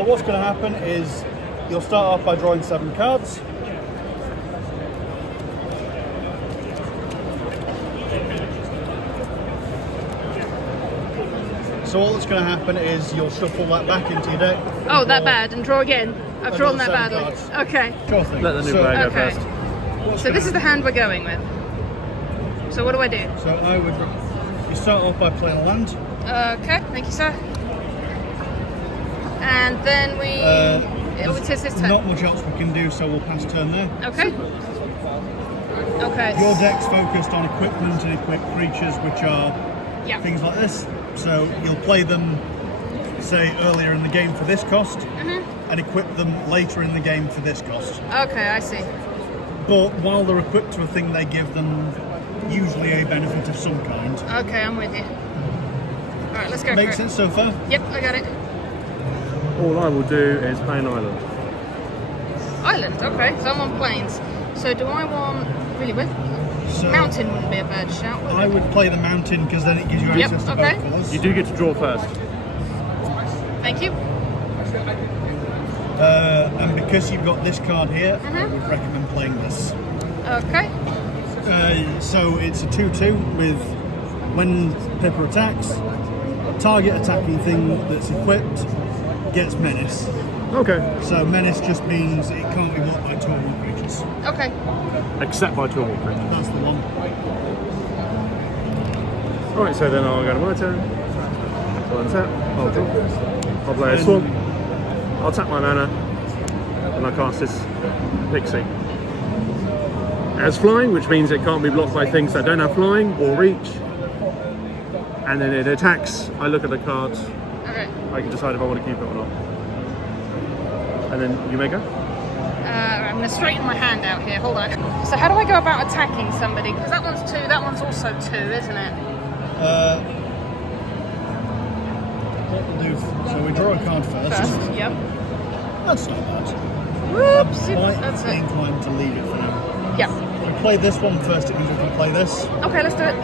So what's going to happen is you'll start off by drawing 7 cards. So all that's going to happen is you'll shuffle that back into your deck. Oh, that bad, and draw again. I've drawn that badly. Cards. Okay. Sure thing. Let the new player go Okay. first. So this is the hand we're going with. So what do I do? So you start off by playing a land. Okay, thank you, sir. And then it says this turn. Not much else we can do, so we'll pass turn there. Okay. Okay. Your deck's focused on equipment and equipped creatures, which are things like this. So you'll play them, say, earlier in the game for this cost, and equip them later in the game for this cost. Okay, I see. But while they're equipped to a thing, they give them usually a benefit of some kind. Okay, I'm with you. All right, let's go Makes for it. sense so far? Yep, I got it. All I will do is play an island. Island, okay. So I'm on plains. So do I want mountain wouldn't be a bad shout. I would play the mountain because then it gives you access to both colours. You do get to draw first. Thank you. And because you've got this card here, I would recommend playing this. Okay. So it's a 2/2 with when Pippa attacks, target attacking thing that's equipped gets menace. Okay. So menace just means it can't be blocked by 2 or more creatures. Okay. Except by 2 or more creatures. That's the one. Alright, so then I'll go to my turn. I'll untap. I'll draw. I'll play a swamp. I'll tap my mana. And I cast this Pixie. It has flying, which means it can't be blocked by things that don't have flying or reach. And then it attacks. I look at the cards. Okay. I can decide if I want to keep it or not. And then you may go. I'm going to straighten my hand out here. Hold on. So how do I go about attacking somebody? Because that one's 2, that one's also 2, isn't it? What we'll do, so we draw a card first. Yep. That's not bad. Whoops. I'm That's it. inclined to leave it for now. Yep. If we play this one first, it means we can play this. Okay, let's do it.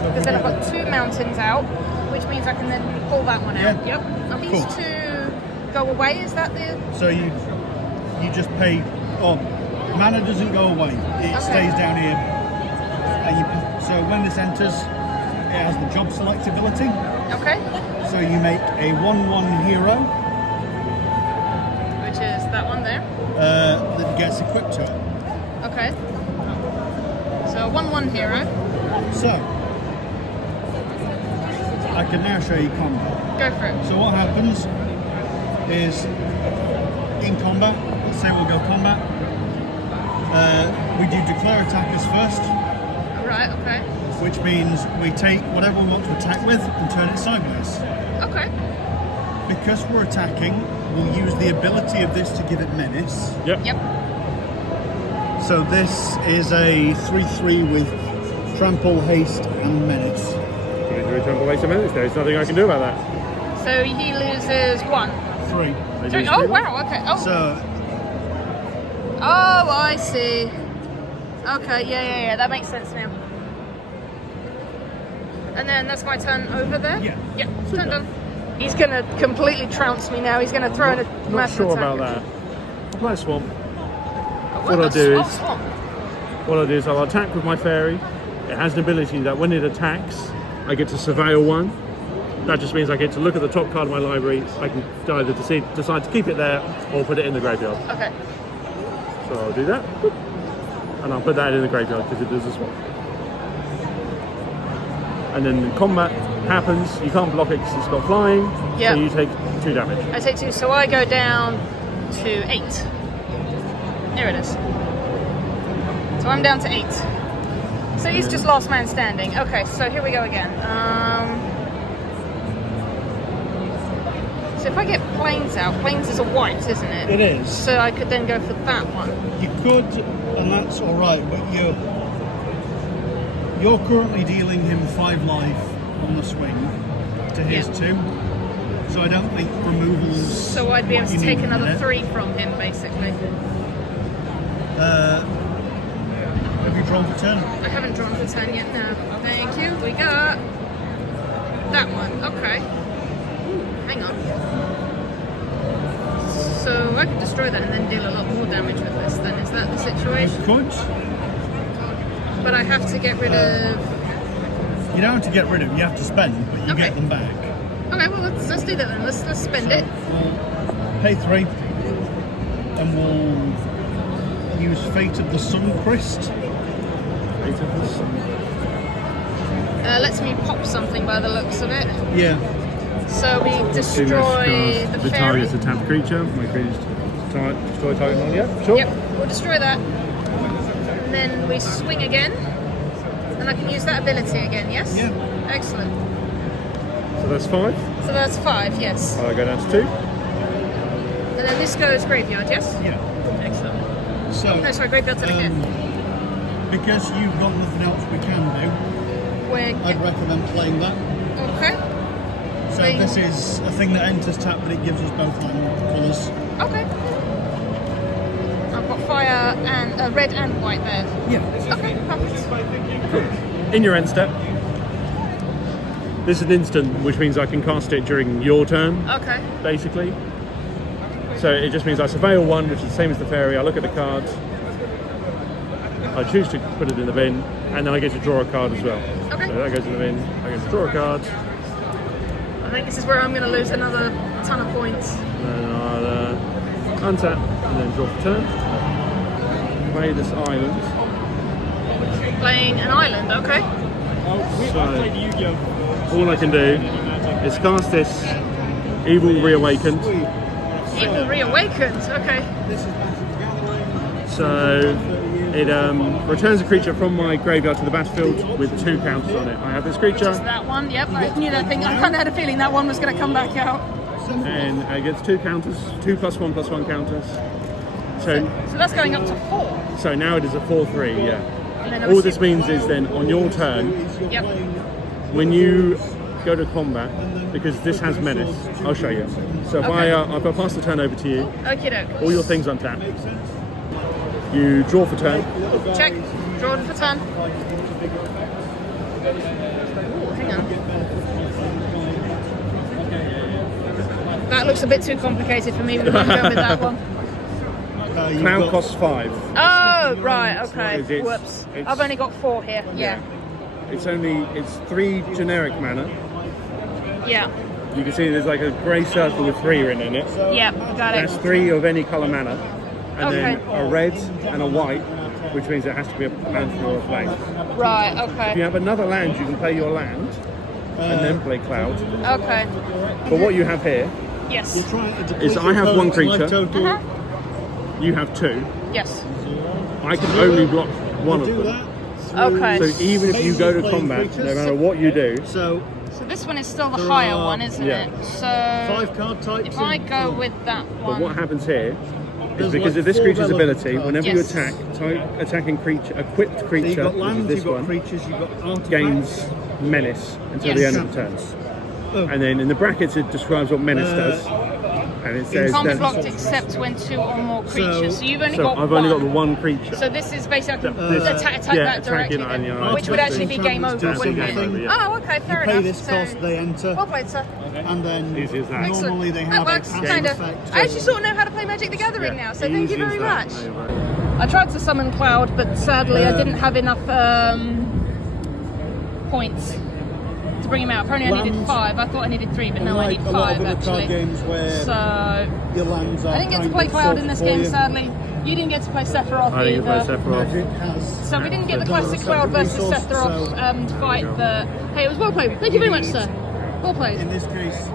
So Because then I've got 2 mountains out, which means I can then pull that one out. Yeah. Yep. Are these Cool. 2 go away? Is that the... So you just pay. Oh, mana doesn't go away. It stays down here. And so when this enters, it has the job select ability. Okay. So you make a 1/1 hero Which is that one there. that gets equipped to it. Okay. So 1/1 hero. So I can now show you combat. Go for it. So what happens is in combat, let's say we'll go combat, we do declare attackers first, Right, okay. which means we take whatever we want to attack with and turn it sideways. Okay. Because we're attacking, we'll use the ability of this to give it menace. Yep. Yep. So this is a 3/3 with trample, haste, and menace. There's nothing I can do about that. So he loses 1. 3. Oh, wow, okay. Oh. So Oh, I see. Okay, yeah, that makes sense now. And then that's my turn over there? Yeah. Yep, turn done. He's going to completely trounce me now. He's going to throw in a Not massive sure attack. about that. I'll play a swamp. What I'll do is- swamp. What I'll do is I'll attack with my fairy. It has an ability that when it attacks, I get to surveil 1. That just means I get to look at the top card of my library. I can either decide to keep it there or put it in the graveyard. Okay. So I'll do that. And I'll put that in the graveyard because it does a swamp. And then combat happens. You can't block it because it's got flying. Yeah. So you take 2 damage. I take 2, so I go down to 8. There it is. So I'm down to 8. So he's just last man standing. Okay, so here we go again. So if I get planes out, planes is a white, isn't it? it is. So I could then go for that one. You could, and that's all right, but you're currently dealing him 5 life on the swing to his 2. So I don't think removals. So I'd be able to what you take need in a another minute. 3 from him, basically. Have you drawn for turn? I haven't drawn for 10 yet, no. Thank you. We got that one. Okay. Ooh, hang on. I could destroy that and then deal a lot more damage with this, then is that the situation? Could. But I have to get rid of... You don't have to get rid of them, you have to spend, but you get them back. Okay, well let's do that then. Let's spend it. We'll pay 3, and we'll use Fate of the Suncrist. Fate of the Sun. Lets me pop something by the looks of it. Yeah. So we destroy the fairy. target's a tapped creature. My creature's destroy target one. Yeah, sure. Yep, we'll destroy that. And then we swing again. And I can use that ability again, yes? Yeah. Excellent. So that's 5. So that's 5, yes. I'll go down to 2. And then this goes graveyard, yes? Yeah. Excellent. So, No, sorry, graveyard to the hit. because you've got nothing else we can do, I'd recommend playing that. Okay. So this is a thing that enters tap, but it gives us both land colours. Okay. I've got fire and red and white there. Yeah. Okay, perfect. In your end step. This is an instant, which means I can cast it during your turn, Okay. basically. So it just means I surveil 1, which is the same as the fairy. I look at the cards. I choose to put it in the bin, and then I get to draw a card as well. Okay. So that goes in the bin. I get to draw a card. I think this is where I'm going to lose another ton of points. Then I'll untap and then draw for turn. Play this island. Playing an island, okay. So all I can do is cast this Evil Reawakened. Evil Reawakened, okay. So it returns a creature from my graveyard to the battlefield with 2 counters on it. I have this creature. Just that one, yep. I knew that thing. I kind of had a feeling that one was going to come back out. And it gets 2 counters, 2+1/+1 counters. So that's going up to 4. So now it is a 4/3, yeah. And then All this means is then on your turn, Yep. when you go to combat, because this has menace, I'll show you. So if Okay. I'll pass the turn over to you, Okie doke. all your things untap. You draw for turn. Check. Draw for turn. Ooh, hang on. That looks a bit too complicated for me. We're going to go with that one. Cloud costs 5. Oh, right, okay. It's- Whoops. it's- I've only got 4 here. Yeah. It's 3 generic mana. Yeah. You can see there's like a grey circle with 3 in it. Yep, got That's it. 3 of any colour mana. And then Okay. a red and a white, which means it has to be a land or a flame. Right, If you okay. have another land, you can play your land and then play Cloud. Okay. But what you have here, Yes. Is I have one creature. Uh-huh. you have 2. Yes. I can only block 1 of them. Okay. So even if you go to combat, no matter what you do, So So this one is still the There higher are- one, isn't yeah. it? So 5 card types. if I go with that but what one, happens here is There's because like of this 4 creature's relevant ability, cards. whenever Yes. you attack, attacking creature, equipped So creature, you've got which is lands, this you've got one, creatures, you've got artifacts. gains menace until the Yes. end of the turn. Oh. And then in the brackets it describes what menace does. And it says can't be that, blocked except when 2 or more creatures. So you've only so got I've one. only got the 1 creature. So this is basically This- attack yeah, that directly, attacking then, on the which would actually be game over, That's wouldn't the it? thing. Yeah. Oh, okay, fair You pay enough. this cost, they enter, Well played, sir. and then Easy as that. normally they That have a works, passive kind of. effect. I actually sort of know how to play Magic the Gathering now, so thank you Easy very as that. much. No, you're right. I tried to summon Cloud, but sadly I didn't have enough points to bring him out. Apparently I needed Lands. 5. I thought I needed 3, but And no, I like need a lot 5 of other card actually. games where So your lands are I didn't get to kind play of Cloud in this sorted game, for you. sadly. You didn't get to play Sephiroth I didn't either. play Sephiroth. Magic has So we didn't get the Doesn't classic have Cloud the versus resource, Sephiroth so- fight, but hey, it was well played. Thank you very much, sir. Well played. in this case